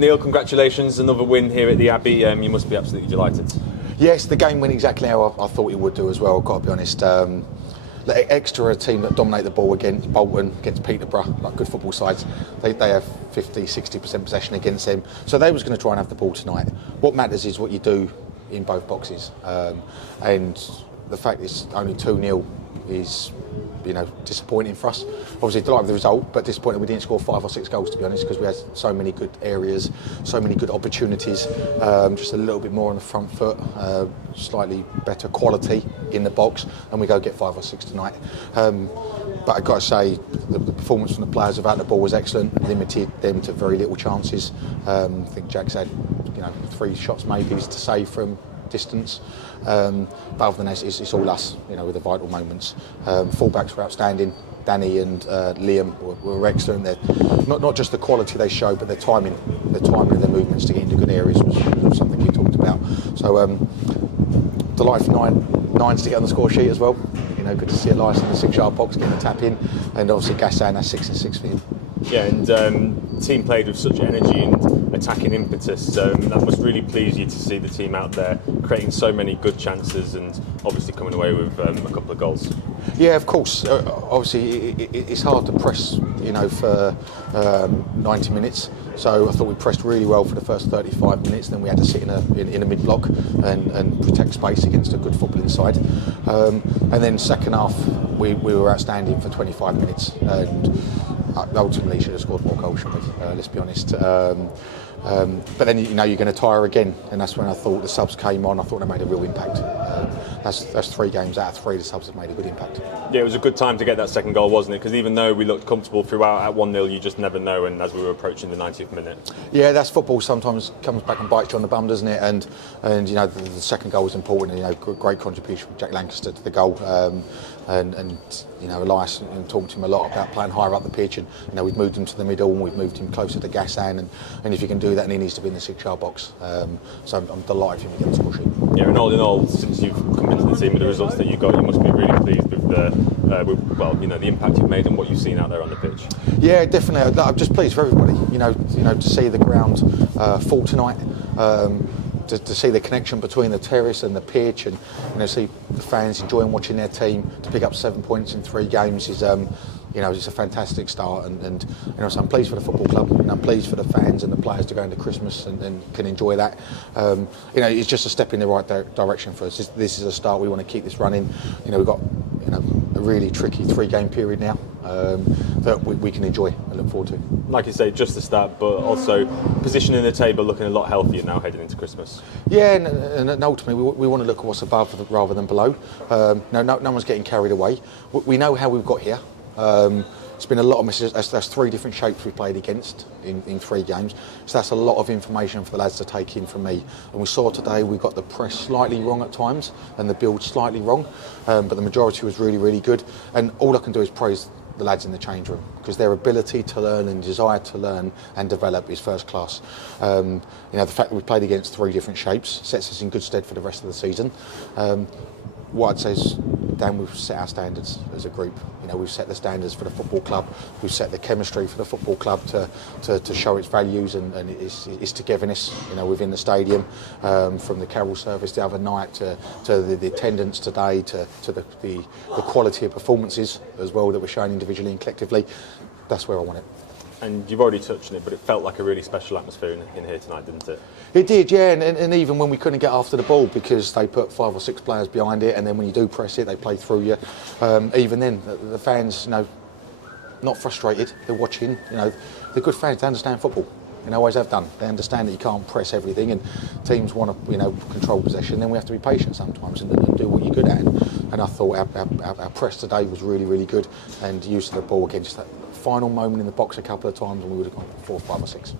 Neil, congratulations, another win here at the Abbey. You must be absolutely delighted. Yes, the game went exactly how I thought it would do as well, I've got to be honest. Exeter are a team that dominate the ball against Bolton, against Peterborough, like good football sides. They have 50-60% possession against them. So they was going to try and have the ball tonight. What matters is what you do in both boxes. And the fact it's only 2-0 is, disappointing for us. Obviously delighted with the result, but disappointed we didn't score 5 or 6 goals, to be honest, because we had so many good areas, so many good opportunities, just a little bit more on the front foot, slightly better quality in the box, and we go get 5 or 6 tonight. But I've got to say, the performance from the players without the ball was excellent, limited them to very little chances. I think Jack's had 3 shots maybe to save from distance, but other than that, it's all us, with the vital moments. Fullbacks were outstanding. Danny and Liam were excellent. Not just the quality they showed, but the timing of their movements to get into good areas was something you talked about. So delighted for nines to get on the score sheet as well. Good to see Elias in the 6-yard box getting a tap in, and obviously Gassan has 6 and 6 for him. Yeah, and the team played with such energy and attacking impetus. That must really please you to see the team out there creating so many good chances and obviously coming away with a couple of goals. Yeah, of course. Obviously, it's hard to press, for 90 minutes. So I thought we pressed really well for the first 35 minutes. Then we had to sit in a mid block and protect space against a good football inside. And then second half, we were outstanding for 25 minutes. And ultimately should have scored more goals, shouldn't we? Let's be honest. But then you're going to tire again, and that's when I thought the subs came on. I thought they made a real impact. That's 3 games out of 3 the subs have made a good impact. Yeah, it was a good time to get that second goal, wasn't it? Because even though we looked comfortable throughout at 1-0, you just never know. And as we were approaching the 90th minute, yeah, that's football. Sometimes comes back and bites you on the bum, doesn't it? And the second goal was important. Great contribution from Jack Lancaster to the goal. And Elias, talked to him a lot about playing higher up the pitch, and we've moved him to the middle and we've moved him closer to Gassan, and if you can do that, then he needs to be in the 6-yard box. So I'm delighted for him to get the score sheet. Yeah, and all in all, since you've come into the team with the results that you got, you must be really pleased with the impact you've made and what you've seen out there on the pitch. Yeah, definitely. I'm just pleased for everybody. To see the ground full tonight. To see the connection between the terrace and the pitch, and see the fans enjoying watching their team, to pick up 7 points in 3 games is it's a fantastic start, and so I'm pleased for the football club, and I'm pleased for the fans and the players to go into Christmas and can enjoy that. It's just a step in the right direction for us. This is a start. We want to keep this running. We've got a really tricky 3-game period now that we can enjoy and look forward to. Like you say, just the start, but also positioning the table looking a lot healthier now heading into Christmas. Yeah, and ultimately we want to look at what's above rather than below. No one's getting carried away. We know how we've got here. It's been a lot of misses. That's 3 different shapes we've played against in 3 games. So that's a lot of information for the lads to take in from me. And we saw today we got the press slightly wrong at times and the build slightly wrong, but the majority was really, really good. And all I can do is praise the lads in the change room, because their ability to learn and desire to learn and develop is first class. The fact that we played against 3 different shapes sets us in good stead for the rest of the season. What I'd say is, Dan, we've set our standards as a group. We've set the standards for the football club. We've set the chemistry for the football club to show its values and its togetherness, within the stadium. From the carol service the other night to the attendance today, to the quality of performances as well that we're showing individually and collectively. That's where I want it. And you've already touched on it, but it felt like a really special atmosphere in here tonight, didn't it? It did, yeah, and even when we couldn't get after the ball because they put 5 or 6 players behind it, and then when you do press it, they play through you. Even then, the fans, not frustrated, they're watching. The good fans, they understand football. Always have done. They understand that you can't press everything, and teams want to, control possession. Then we have to be patient sometimes and do what you're good at. And I thought our press today was really, really good, and use of the ball against that final moment in the box a couple of times, and we would have gone 4, 5 or 6.